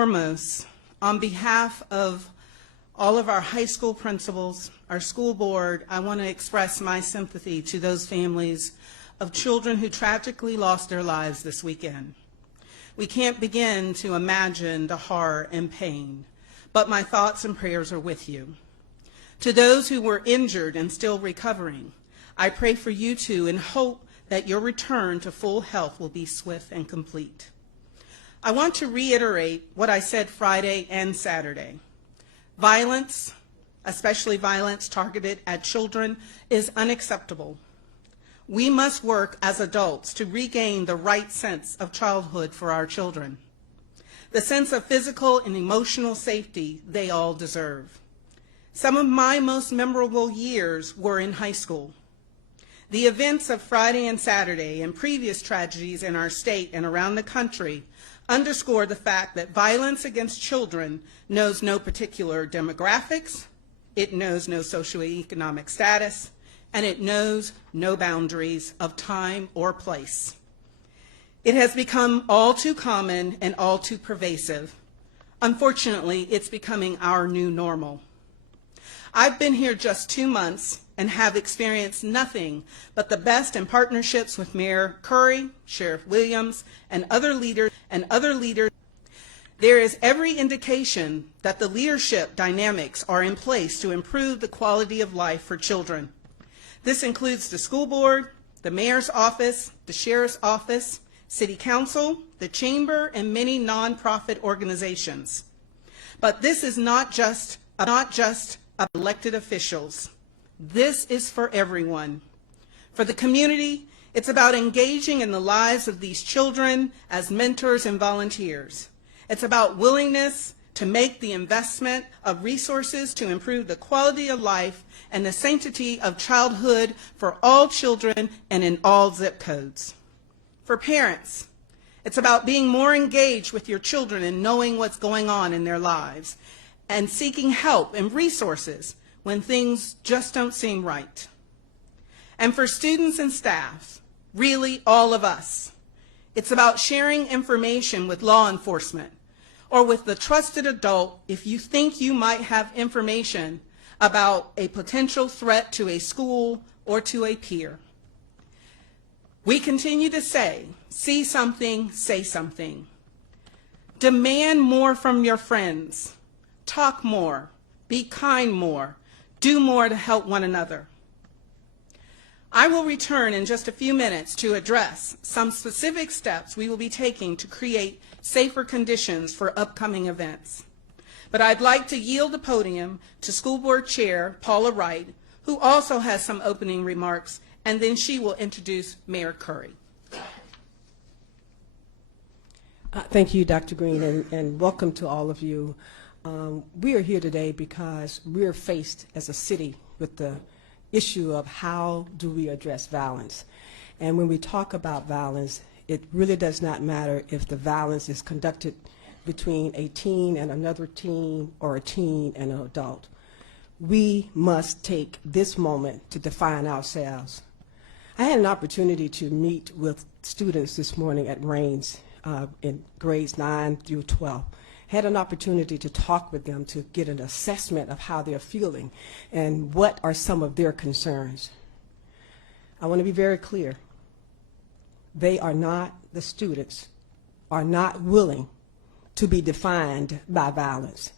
foremost, on behalf of all of our high school principals, our school board, I want to express my sympathy to those families of children who tragically lost their lives this weekend. We can't begin to imagine the horror and pain, but my thoughts and prayers are with you. To those who were injured and still recovering, I pray for you too and hope that your return to full health will be swift and complete. I want to reiterate what I said Friday and Saturday. Violence, especially violence targeted at children, is unacceptable. We must work as adults to regain the right sense of childhood for our children, the sense of physical and emotional safety they all deserve. Some of my most memorable years were in high school. The events of Friday and Saturday and previous tragedies in our state and around the country underscore the fact that violence against children knows no particular demographics, it knows no socioeconomic status, and it knows no boundaries of time or place. It has become all too common and all too pervasive. Unfortunately, it's becoming our new normal. I've been here just 2 months and have experienced nothing but the best in partnerships with Mayor Curry, Sheriff Williams, and other leaders. There is every indication that the leadership dynamics are in place to improve the quality of life for children. This includes the school board, the mayor's office, the sheriff's office, city council, the chamber, and many nonprofit organizations. But this is not just elected officials. This is for everyone. For the community, it's about engaging in the lives of these children as mentors and volunteers. It's about willingness to make the investment of resources to improve the quality of life and the sanctity of childhood for all children and in all zip codes. For parents, it's about being more engaged with your children and knowing what's going on in their lives and seeking help and resources when things just don't seem right. And for students and staff, really all of us, it's about sharing information with law enforcement or with the trusted adult if you think you might have information about a potential threat to a school or to a peer. We continue to say, see something, say something. Demand more from your friends. Talk more, be kind more, do more to help one another. I will return in just a few minutes to address some specific steps we will be taking to create safer conditions for upcoming events. But I'd like to yield the podium to School Board Chair Paula Wright, who also has some opening remarks, and then she will introduce Mayor Curry. Thank you, Dr. Green, and welcome to all of you. We are here today because we're faced as a city with the issue of how do we address violence. And when we talk about violence, it really does not matter if the violence is conducted between a teen and another teen or a teen and an adult. We must take this moment to define ourselves. I had an opportunity to meet with students this morning at Raines in grades 9 through 12. Had an opportunity to talk with them to get an assessment of how they're feeling and what are some of their concerns. I want to be very clear. The students are not willing to be defined by violence.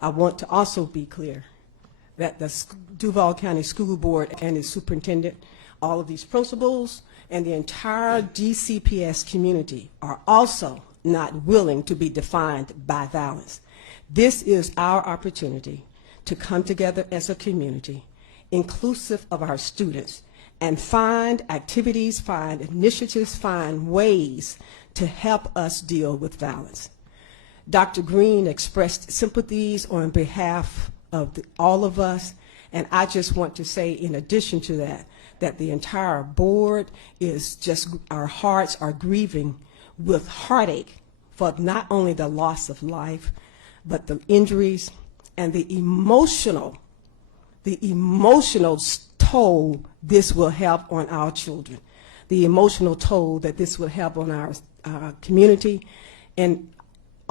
I want to also be clear that the Duval County School Board and its superintendent, all of these principals, and the entire DCPS community are also not willing to be defined by violence. This is our opportunity to come together as a community, inclusive of our students, and find activities, find initiatives, find ways to help us deal with violence. Dr. Green expressed sympathies on behalf of all of us, and I just want to say, in addition to that, that the entire board is just, our hearts are grieving with heartache for not only the loss of life, but the injuries and the emotional toll this will have on our children, the emotional toll that this will have on our community, and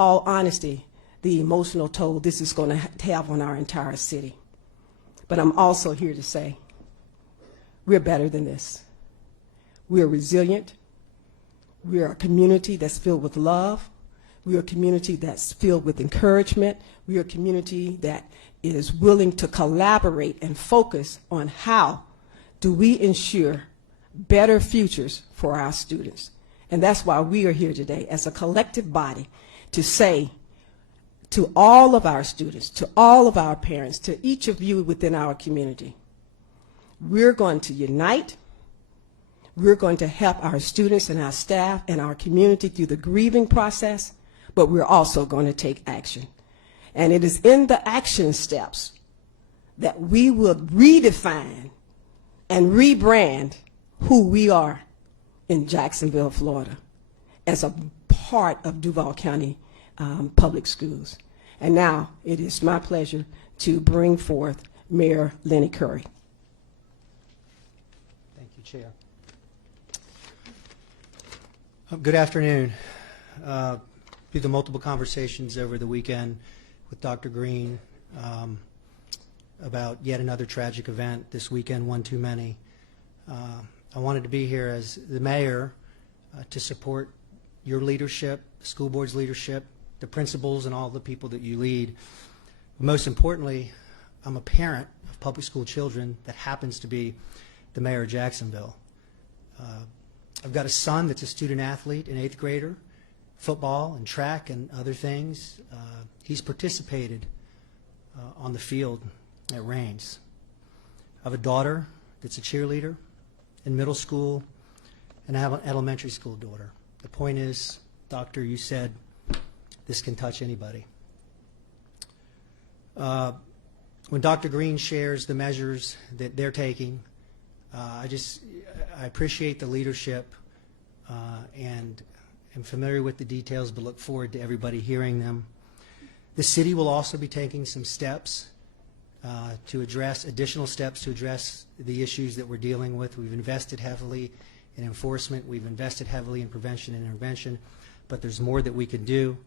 all honesty, the emotional toll this is going to have on our entire city. But I'm also here to say we're better than this. We're resilient. We're a community that's filled with love. We're a community that's filled with encouragement. We're a community that is willing to collaborate and focus on how do we ensure better futures for our students. And that's why we are here today as a collective body to say to all of our students, to all of our parents, to each of you within our community, we're going to unite. We're going to help our students and our staff and our community through the grieving process, but we're also going to take action. And it is in the action steps that we will redefine and rebrand who we are in Jacksonville, Florida, as a part of Duval County Public Schools. And now it is my pleasure to bring forth Mayor Lenny Curry. Thank you, Chair. Good afternoon. Through the multiple conversations over the weekend with Dr. Green about yet another tragic event this weekend, one too many, I wanted to be here as the mayor to support your leadership, the school board's leadership, the principals and all the people that you lead. But most importantly, I'm a parent of public school children that happens to be the mayor of Jacksonville. I've got a son that's a student athlete, an 8th grader, football and track and other things. He's participated on the field at Rains. I have a daughter that's a cheerleader in middle school, and I have an elementary school daughter. The point is, Doctor, you said this can touch anybody. When Dr. Green shares the measures that they're taking, I appreciate the leadership and am familiar with the details, but look forward to everybody hearing them. The city will also be taking some steps additional steps to address the issues that we're dealing with. We've invested heavily in enforcement. We've invested heavily in prevention and intervention, but there's more that we can do.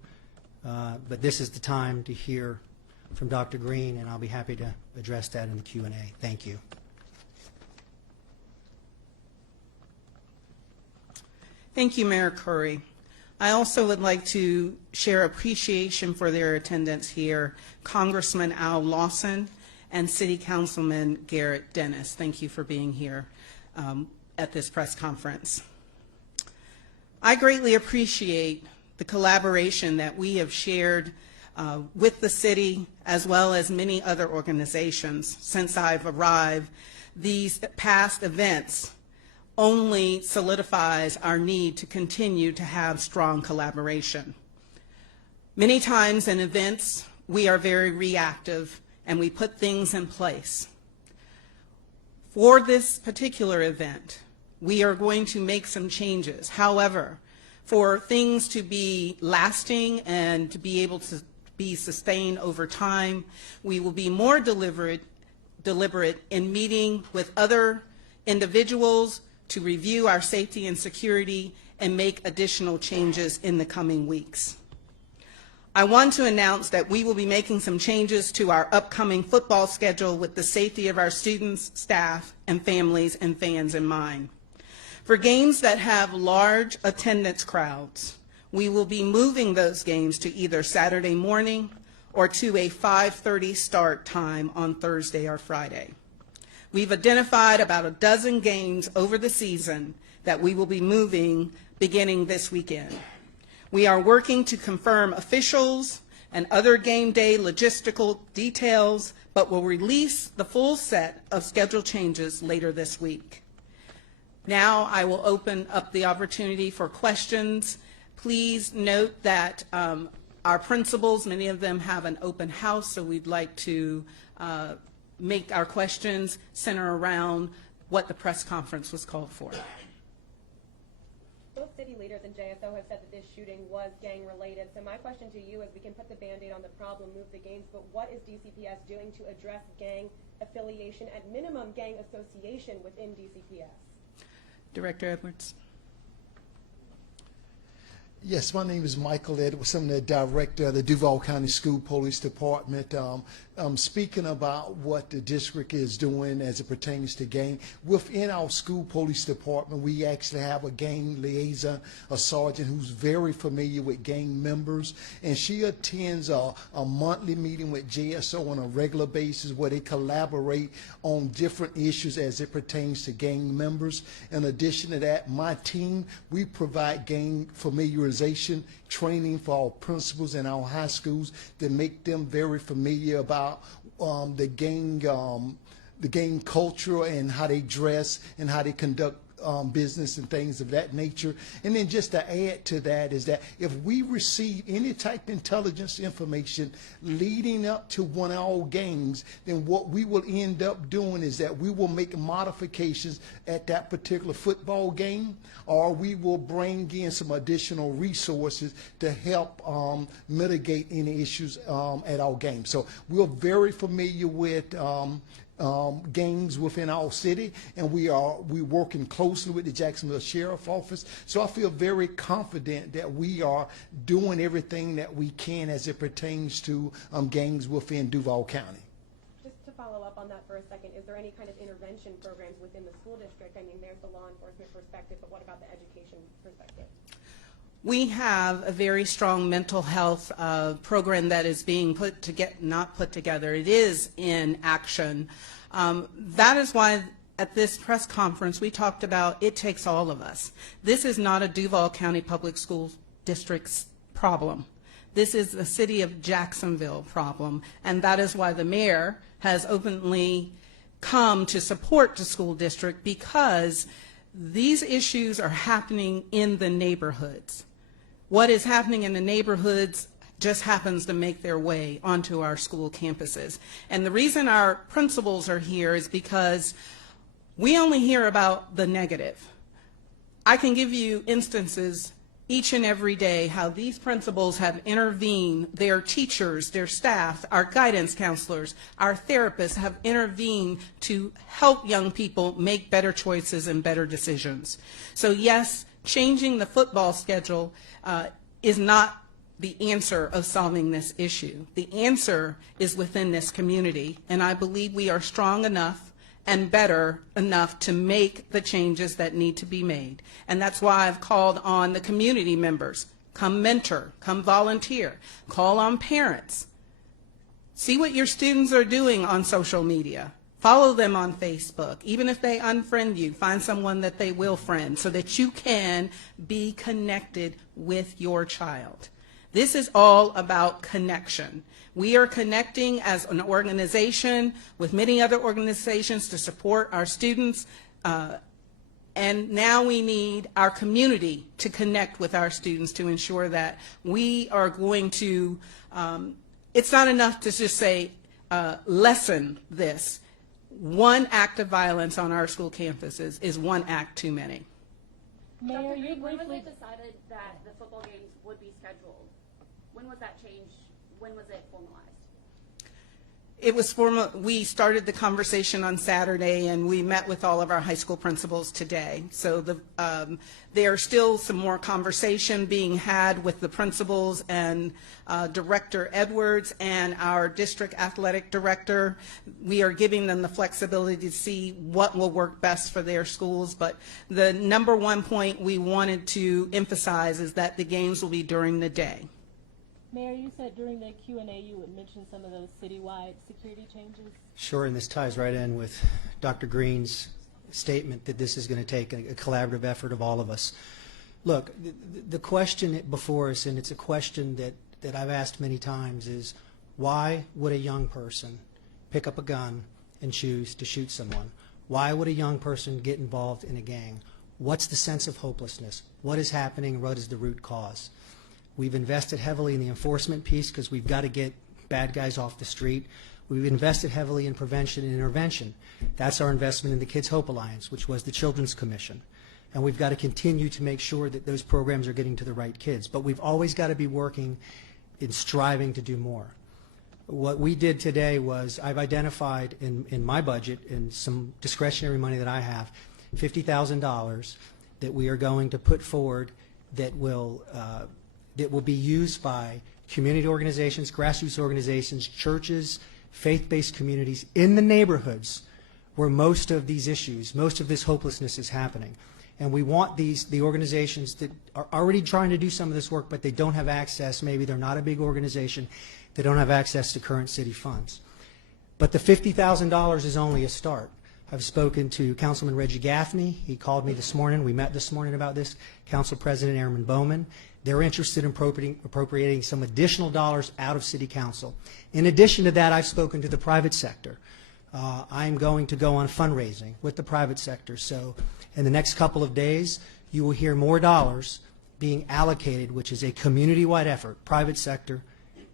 But this is the time to hear from Dr. Green, and I'll be happy to address that in the Q&A. Thank you. Thank you, Mayor Curry. I also would like to share appreciation for their attendance here, Congressman Al Lawson and City Councilman Garrett Dennis. Thank you for being here at this press conference. I greatly appreciate the collaboration that we have shared with the city as well as many other organizations since I've arrived. These past events only solidifies our need to continue to have strong collaboration. Many times in events, we are very reactive and we put things in place. For this particular event, we are going to make some changes. However, for things to be lasting and to be able to be sustained over time, we will be more deliberate in meeting with other individuals to review our safety and security and make additional changes in the coming weeks. I want to announce that we will be making some changes to our upcoming football schedule with the safety of our students, staff, and families and fans in mind. For games that have large attendance crowds, we will be moving those games to either Saturday morning or to a 5:30 start time on Thursday or Friday. We've identified about a dozen games over the season that we will be moving beginning this weekend. We are working to confirm officials and other game day logistical details, but will release the full set of schedule changes later this week. Now I will open up the opportunity for questions. Please note that our principals, many of them have an open house, so we'd like to make our questions center around what the press conference was called for. Both city leaders and JSO have said that this shooting was gang-related. So my question to you is, we can put the Band-Aid on the problem, move the games, but what is DCPS doing to address gang affiliation, at minimum gang association within DCPS? Director Edwards. Yes, my name is Michael Edwards. I'm the director of the Duval County School Police Department. I'm speaking about what the district is doing as it pertains to gang. Within our school police department, we actually have a gang liaison, a sergeant who's very familiar with gang members, and she attends a monthly meeting with JSO on a regular basis where they collaborate on different issues as it pertains to gang members. In addition to that, my team, we provide gang familiarization training for our principals in our high schools to make them very familiar about the gang culture and how they dress and how they conduct business and things of that nature. And then just to add to that is that if we receive any type of intelligence information leading up to one of our gangs, then what we will end up doing is that we will make modifications at that particular football game, or we will bring in some additional resources to help mitigate any issues at our game. So we're very familiar with gangs within our city, and we're working closely with the Jacksonville Sheriff Office. So I feel very confident that we are doing everything that we can as it pertains to gangs within Duval County. Just to follow up on that for a second, is there any kind of intervention programs within the school district? I mean, there's the law enforcement perspective, but what about the education perspective? We have a very strong mental health program that is being not put together. It is in action. That is why at this press conference we talked about it takes all of us. This is not a Duval County Public School District's problem. This is the city of Jacksonville problem, and that is why the mayor has openly come to support the school district, because these issues are happening in the neighborhoods. What is happening in the neighborhoods just happens to make their way onto our school campuses. And the reason our principals are here is because we only hear about the negative. I can give you instances each and every day how these principals have intervened, their teachers, their staff, our guidance counselors, our therapists have intervened to help young people make better choices and better decisions. So yes, changing the football schedule is not the answer of solving this issue. The answer is within this community, and I believe we are strong enough and better enough to make the changes that need to be made. And that's why I've called on the community members. Come mentor, come volunteer, call on parents. See what your students are doing on social media. Follow them on Facebook. Even if they unfriend you, find someone that they will friend so that you can be connected with your child. This is all about connection. We are connecting as an organization with many other organizations to support our students, and now we need our community to connect with our students to ensure that we are going to, it's not enough to just say, lessen this. One act of violence on our school campuses is one act too many. Mayor, you briefly decided that the football games would be scheduled. When was that changed? When was it formalized? It was formal. We started the conversation on Saturday, and we met with all of our high school principals today. So there's still some more conversation being had with the principals and Director Edwards and our district athletic director. We are giving them the flexibility to see what will work best for their schools. But the number one point we wanted to emphasize is that the games will be during the day. Mayor, you said during the Q&A you would mention some of those citywide security changes. Sure, and this ties right in with Dr. Green's statement that this is going to take a collaborative effort of all of us. Look, the question before us, and it's a question that I've asked many times, is why would a young person pick up a gun and choose to shoot someone? Why would a young person get involved in a gang? What's the sense of hopelessness? What is happening? What is the root cause? We've invested heavily in the enforcement piece because we've got to get bad guys off the street. We've invested heavily in prevention and intervention. That's our investment in the Kids Hope Alliance, which was the Children's Commission. And we've got to continue to make sure that those programs are getting to the right kids. But we've always got to be working in striving to do more. What we did today was I've identified in my budget and some discretionary money that I have, $50,000 that we are going to put forward that will be used by community organizations, grassroots organizations, churches, faith-based communities in the neighborhoods where most of these issues, most of this hopelessness is happening. And we want the organizations that are already trying to do some of this work, but they don't have access, maybe they're not a big organization, they don't have access to current city funds. But the $50,000 is only a start. I've spoken to Councilman Reggie Gaffney. He called me this morning. We met this morning about this. Council President Airman Bowman. They're interested in appropriating some additional dollars out of City Council. In addition to that, I've spoken to the private sector. I'm going to go on fundraising with the private sector. So in the next couple of days, you will hear more dollars being allocated, which is a community-wide effort, private sector,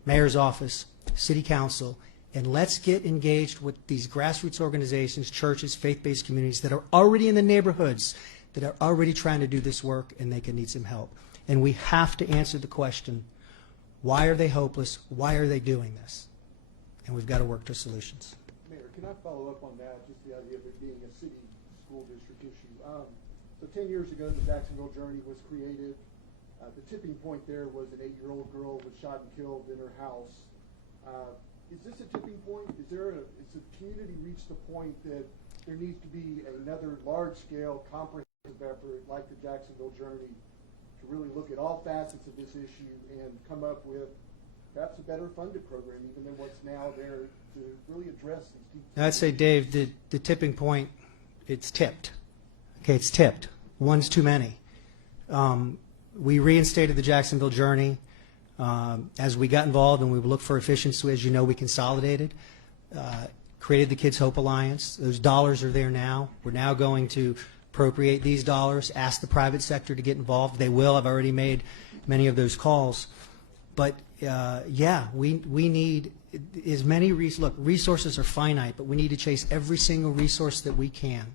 mayor's office, city council, and let's get engaged with these grassroots organizations, churches, faith-based communities that are already in the neighborhoods, that are already trying to do this work, and they can need some help. And we have to answer the question, why are they hopeless? Why are they doing this? And we've got to work to solutions. Mayor, can I follow up on that, just the idea of it being a city school district issue? So 10 years ago, the Jacksonville Journey was created. The tipping point there was an 8-year-old girl was shot and killed in her house. Is this a tipping point? Is the community reached the point that there needs to be another large-scale, comprehensive effort like the Jacksonville Journey to really look at all facets of this issue and come up with perhaps a better funded program even than what's now there to really address these deep. I'd say, Dave, the tipping point, it's tipped. Okay, it's tipped. One's too many. We reinstated the Jacksonville Journey. As we got involved and we looked for efficiency, as you know, we consolidated, created the Kids Hope Alliance. Those dollars are there now. We're now going to appropriate these dollars, ask the private sector to get involved. They will. I've already made many of those calls. But yeah, we need as many resources are finite, but we need to chase every single resource that we can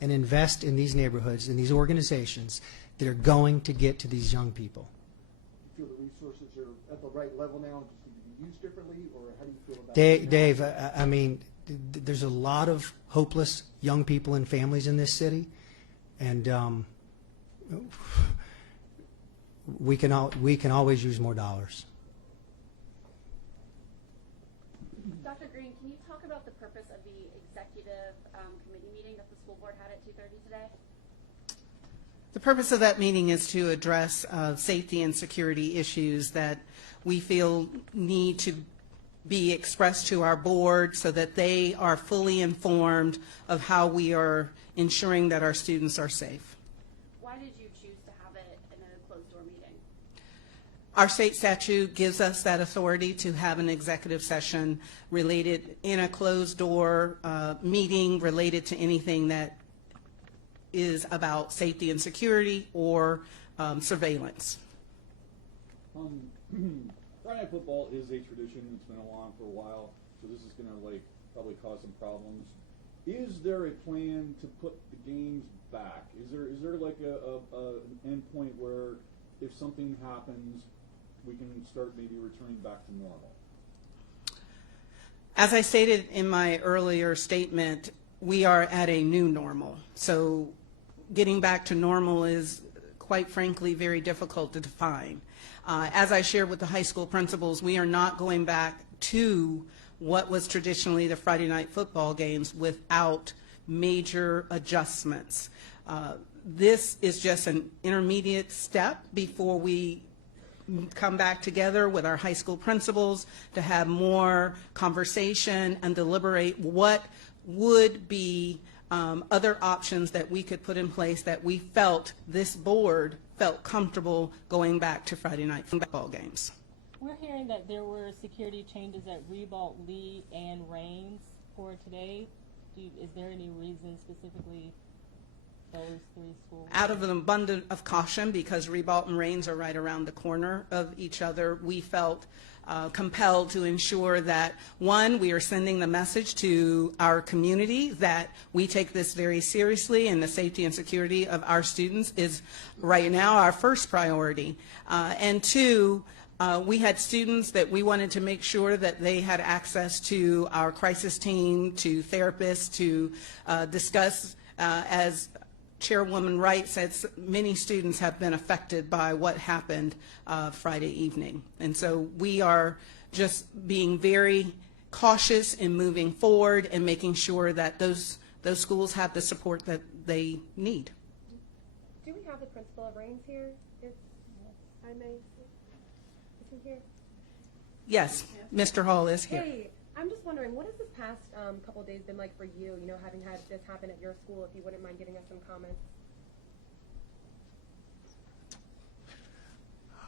and invest in these neighborhoods, in these organizations that are going to get to these young people. Do you feel the resources are at the right level now and just need to be used differently, or how do you feel about Dave, I mean, there's a lot of hopeless young people and families in this city, and we can always use more dollars. Dr. Green, can you talk about the purpose of the executive committee meeting that the school board had at 2:30 today? The purpose of that meeting is to address safety and security issues that we feel need to be expressed to our board so that they are fully informed of how we are ensuring that our students are safe. Why did you choose to have it in a closed-door meeting? Our state statute gives us that authority to have an executive session related in a closed-door meeting related to anything that is about safety and security or surveillance. Friday Night Football is a tradition that's been along for a while, so this is going to probably cause some problems. Is there a plan to put the games back? Is there like an end point where if something happens, we can start maybe returning back to normal? As I stated in my earlier statement, we are at a new normal. So getting back to normal is, quite frankly, very difficult to define. As I shared with the high school principals, we are not going back to what was traditionally the Friday night football games without major adjustments. This is just an intermediate step before we come back together with our high school principals to have more conversation and deliberate what would be other options that we could put in place that we felt this board felt comfortable going back to Friday night football games. We're hearing that there were security changes at Ribault, Lee, and Raines for today. Is there any reason specifically those three schools? Out of an abundance of caution, because Ribault and Raines are right around the corner of each other, we felt compelled to ensure that, one, we are sending the message to our community that we take this very seriously and the safety and security of our students is right now our first priority. And two, we had students that we wanted to make sure that they had access to our crisis team, to therapists, to discuss as Chairwoman Wright said, many students have been affected by what happened Friday evening. And so we are just being very cautious in moving forward and making sure that those schools have the support that they need. Do we have the principal of Rains here? If I may, is he here? Yes, Mr. Hall is here. Hey, I'm just wondering, what has this past couple of days been like for you, having had this happen at your school, if you wouldn't mind giving us some comments?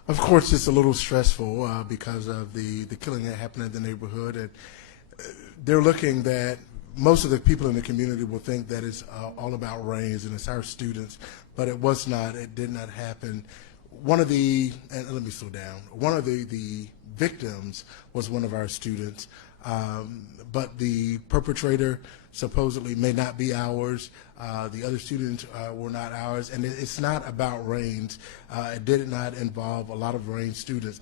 Of course, it's a little stressful because of the killing that happened in the neighborhood. And they're looking that most of the people in the community will think that it's all about Rains and it's our students, but it was not. It did not happen. One of the, and let me slow down, one of the victims was one of our students, but the perpetrator supposedly may not be ours. The other students were not ours, and it's not about Rains. It did not involve a lot of Rains students.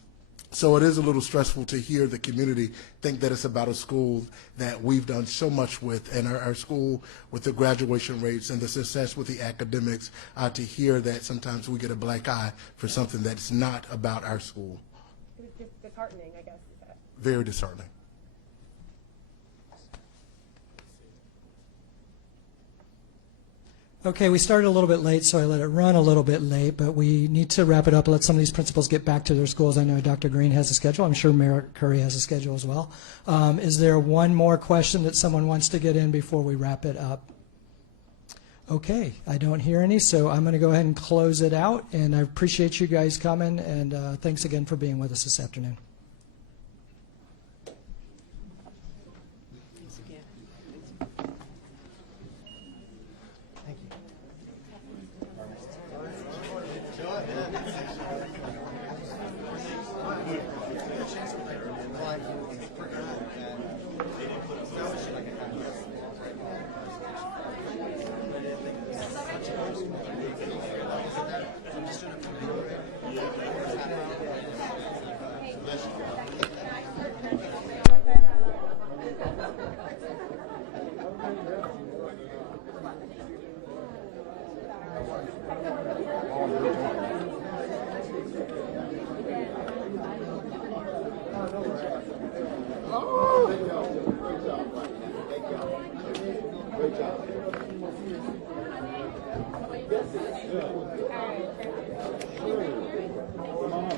So it is a little stressful to hear the community think that it's about a school that we've done so much with, and our school with the graduation rates and the success with the academics, to hear that sometimes we get a black eye for something that's not about our school. It was just disheartening, I guess. Is that? Very disheartening. Okay, we started a little bit late, so I let it run a little bit late, but we need to wrap it up and let some of these principals get back to their schools. I know Dr. Green has a schedule. I'm sure Mayor Curry has a schedule as well. Is there one more question that someone wants to get in before we wrap it up? Okay, I don't hear any, so I'm going to go ahead and close it out, and I appreciate you guys coming, and thanks again for being with us this afternoon. Come on up.